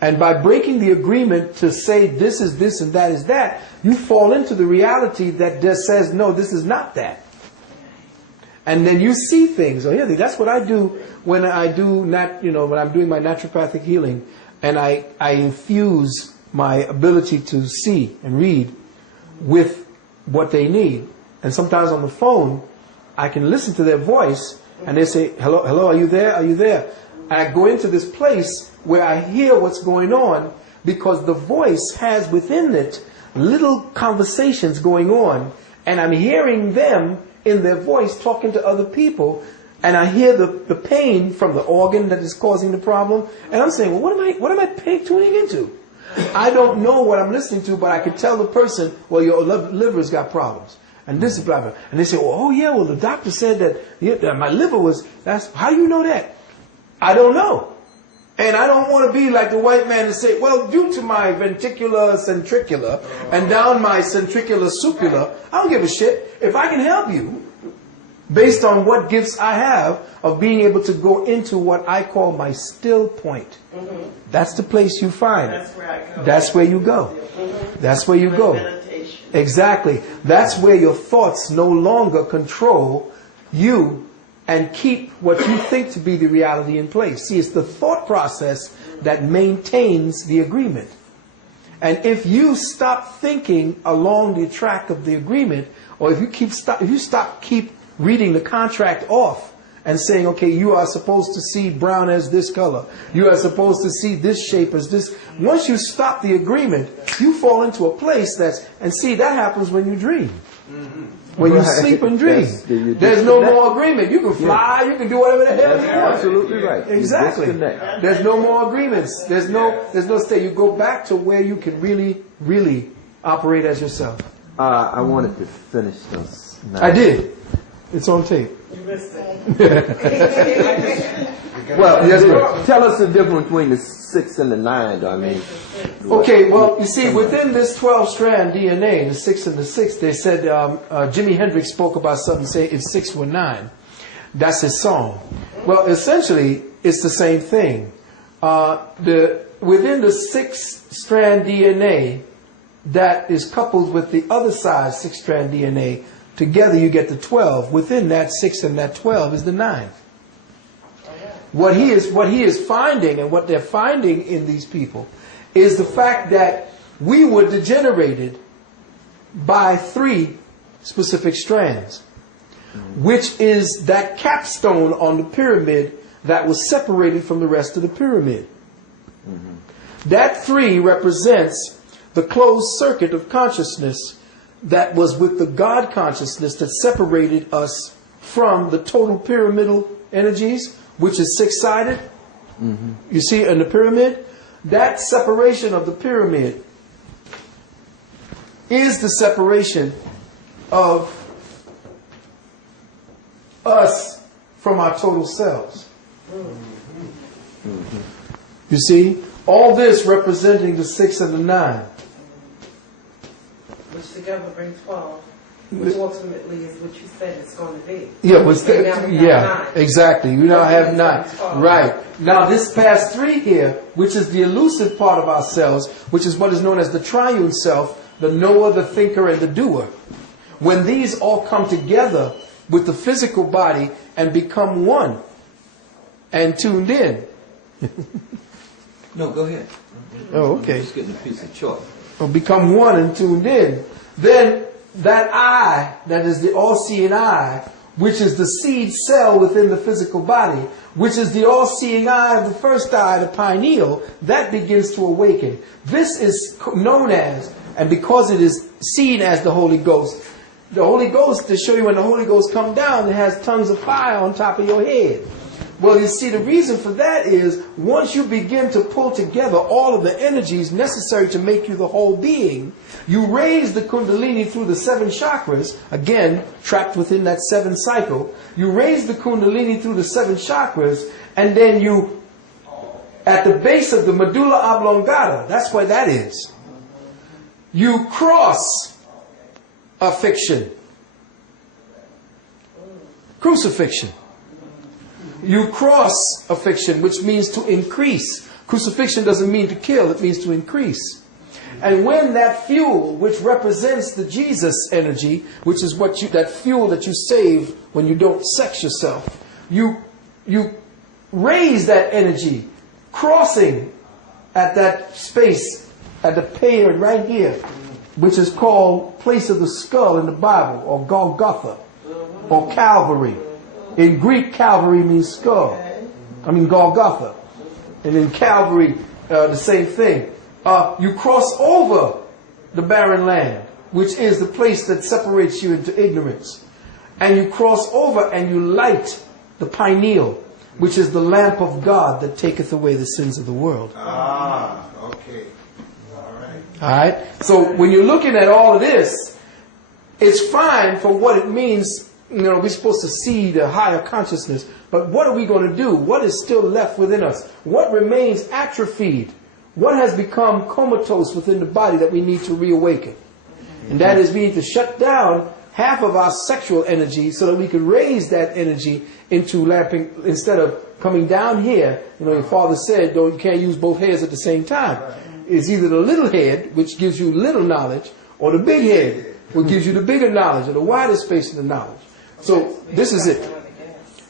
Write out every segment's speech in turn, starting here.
And by breaking the agreement to say this is this and that is that, you fall into the reality that just says, no, this is not that. And then you see things. Oh, yeah, that's what I do when I do when I'm doing my naturopathic healing, and I infuse my ability to see and read with what they need. And sometimes on the phone, I can listen to their voice, and they say, hello, hello, are you there? Are you there? And I go into this place where I hear what's going on, because the voice has within it little conversations going on, and I'm hearing them in their voice talking to other people, and I hear the pain from the organ that is causing the problem, and I'm saying, well, what am I tuning into? I don't know what I'm listening to, but I can tell the person, well, your liver's got problems, and this is blah blah. And they say, well, oh yeah, well the doctor said that my liver was. How do you know that? I don't know. And I don't want to be like the white man and say, well, due to my ventricular centricular and down my centricular supula, I don't give a shit. If I can help you, based on what gifts I have of being able to go into what I call my still point. That's the place you find it. That's where you go. That's where you go. Exactly. That's where your thoughts no longer control you and keep what you think to be the reality in place. See, it's the thought process that maintains the agreement. And if you stop thinking along the track of the agreement, or if you keep reading the contract off and saying, okay, you are supposed to see brown as this color, you are supposed to see this shape as this. Once you stop the agreement, you fall into a place and see, that happens when you dream. When you sleep and dream, there's no more agreement. You can fly, you can do whatever the hell you want. Absolutely right. Exactly. There's no more agreements. There's no state. You go back to where you can really, really operate as yourself. I wanted to finish this. I did. It's on tape. You missed it. Well, yes, tell us the difference between the 6 and the 9. I mean, okay. Well, you see, within this 12-strand DNA, the 6 and the 6, they said Jimi Hendrix spoke about something. Say if 6 were 9, that's his song. Well, essentially, it's the same thing. Within the 6-strand DNA that is coupled with the other side 6-strand DNA, together you get the 12. Within that 6 and that 12 is the 9. What he is finding, and what they're finding in these people, is the fact that we were degenerated by 3 specific strands, which is that capstone on the pyramid that was separated from the rest of the pyramid. That 3 represents the closed circuit of consciousness that was with the God consciousness that separated us from the total pyramidal energies, which is 6-sided. You see in the pyramid, that separation of the pyramid is the separation of us from our total selves. You see, all this representing the 6 and the 9. Which together bring 12. Which ultimately is what you said it's going to be. Yeah, exactly. You now have 9. Right. Now this past 3 here, which is the elusive part of ourselves, which is what is known as the triune self, the knower, the thinker, and the doer. When these all come together with the physical body and become one and tuned in. no, go ahead. Oh, okay. I'm just getting a piece of chalk. Or become one and tuned in. Then that I, that is the all-seeing eye, which is the seed cell within the physical body, which is the all-seeing eye of the first eye, the pineal, that begins to awaken. This is known as, and because it is seen as the Holy Ghost, to show you when the Holy Ghost comes down, it has tongues of fire on top of your head. Well, you see, the reason for that is once you begin to pull together all of the energies necessary to make you the whole being, you raise the Kundalini through the 7 chakras, again, trapped within that 7 cycle. You raise the Kundalini through the 7 chakras, and then you, at the base of the medulla oblongata, that's where that is, you cross affliction, crucifixion. You cross affliction, which means to increase. Crucifixion doesn't mean to kill, it means to increase. And when that fuel, which represents the Jesus energy, which is what that fuel that you save when you don't sex yourself, you raise that energy, crossing at that space, at the period right here, which is called place of the skull in the Bible, or Golgotha, or Calvary. In Greek, Calvary means skull. I mean Golgotha. And in Calvary, the same thing. You cross over the barren land, which is the place that separates you into ignorance. And you cross over and you light the pineal, which is the lamp of God that taketh away the sins of the world. Ah, okay. All right. So when you're looking at all of this, it's fine for what it means. You know, we're supposed to see the higher consciousness, but what are we going to do? What is still left within us? What remains atrophied? What has become comatose within the body that we need to reawaken? And that is, we need to shut down half of our sexual energy so that we can raise that energy into lamping, instead of coming down here. You know, your father said, you can't use both heads at the same time. It's either the little head, which gives you little knowledge, or the big head, which gives you the bigger knowledge, or the wider space of the knowledge. So this is it.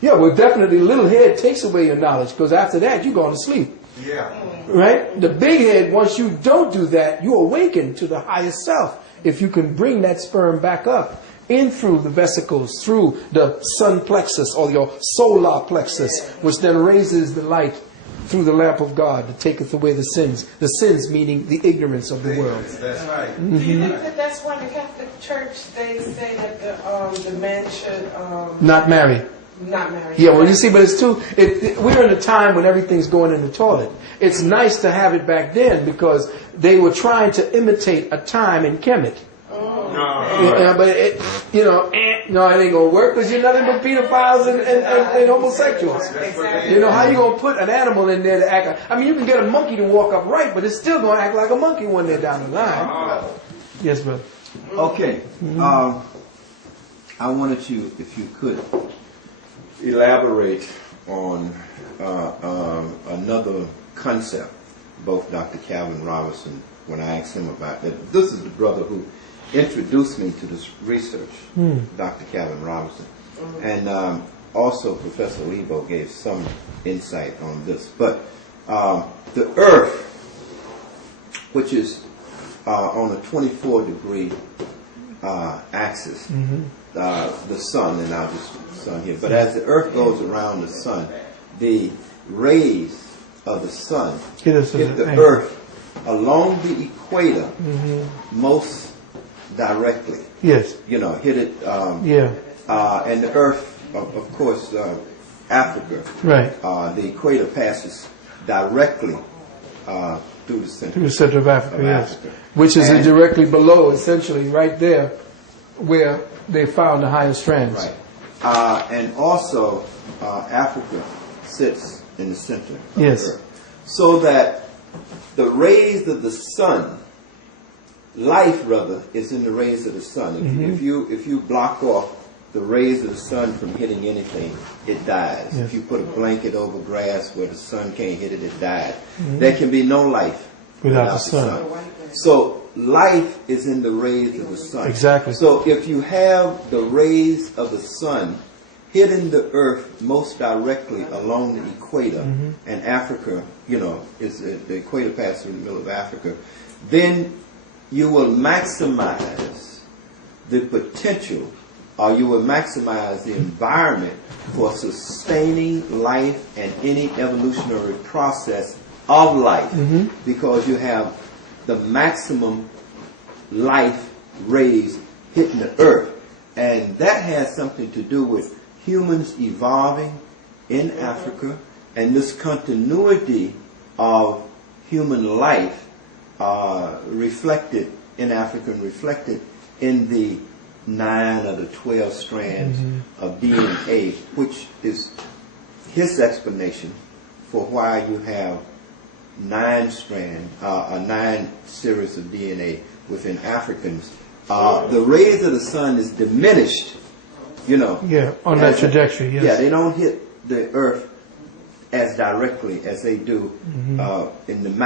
Yeah, well, definitely the little head takes away your knowledge, because after that you're going to sleep. Yeah. Right? The big head, once you don't do that, you awaken to the higher self. If you can bring that sperm back up, in through the vesicles, through the sun plexus or your solar plexus, which then raises the light through the lamp of God that taketh away the sins. The sins meaning the ignorance of the world. That's right. Do you think that that's why the Catholic Church, they say that the man should Not marry. not marry? Yeah, well, you see, but it's too. We're in a time when everything's going in the toilet. It's nice to have it back then because they were trying to imitate a time in Kemet. But it ain't gonna work because you're nothing but pedophiles and homosexuals. Exactly. You know, how you gonna put an animal in there to act like? I mean, you can get a monkey to walk upright, but it's still gonna act like a monkey one day down the line. Yes, brother. Okay. I wanted you, if you could, elaborate on another concept. Both Dr. Calvin Robinson, when I asked him about that, this is the brother who introduced me to this research, Dr. Calvin Robinson. And also Professor Lebo gave some insight on this. But the Earth, which is on a 24-degree axis, the sun, and I'll just sun here. But as the Earth goes around the sun, the rays of the sun hit the Earth along the equator most directly. Yes. You know, hit it. And the Earth, of course, Africa. Right. The equator passes directly through the center. Through the center of Africa, yes. Which is directly below, essentially, right there, where they found the higher strands. Right. And also, Africa sits in the center of the Earth. So that the rays of the sun, life rather, is in the rays of the sun. If you block off the rays of the sun from hitting anything, it dies. If you put a blanket over grass where the sun can't hit it, it dies. There can be no life without the sun. So life is in the rays of the sun. Exactly. So if you have the rays of the sun hitting the Earth most directly along the equator, and Africa, is the equator passes through the middle of Africa, then you will maximize the potential, or you will maximize the environment for sustaining life and any evolutionary process of life, because you have the maximum life rays hitting the Earth. And that has something to do with humans evolving in Africa, and this continuity of human life reflected in Africa and reflected in the 9 or the 12 strands of DNA, which is his explanation for why you have 9 series of DNA within Africans. The rays of the sun is diminished, on that trajectory, yes. Yeah, they don't hit the Earth as directly as they do in the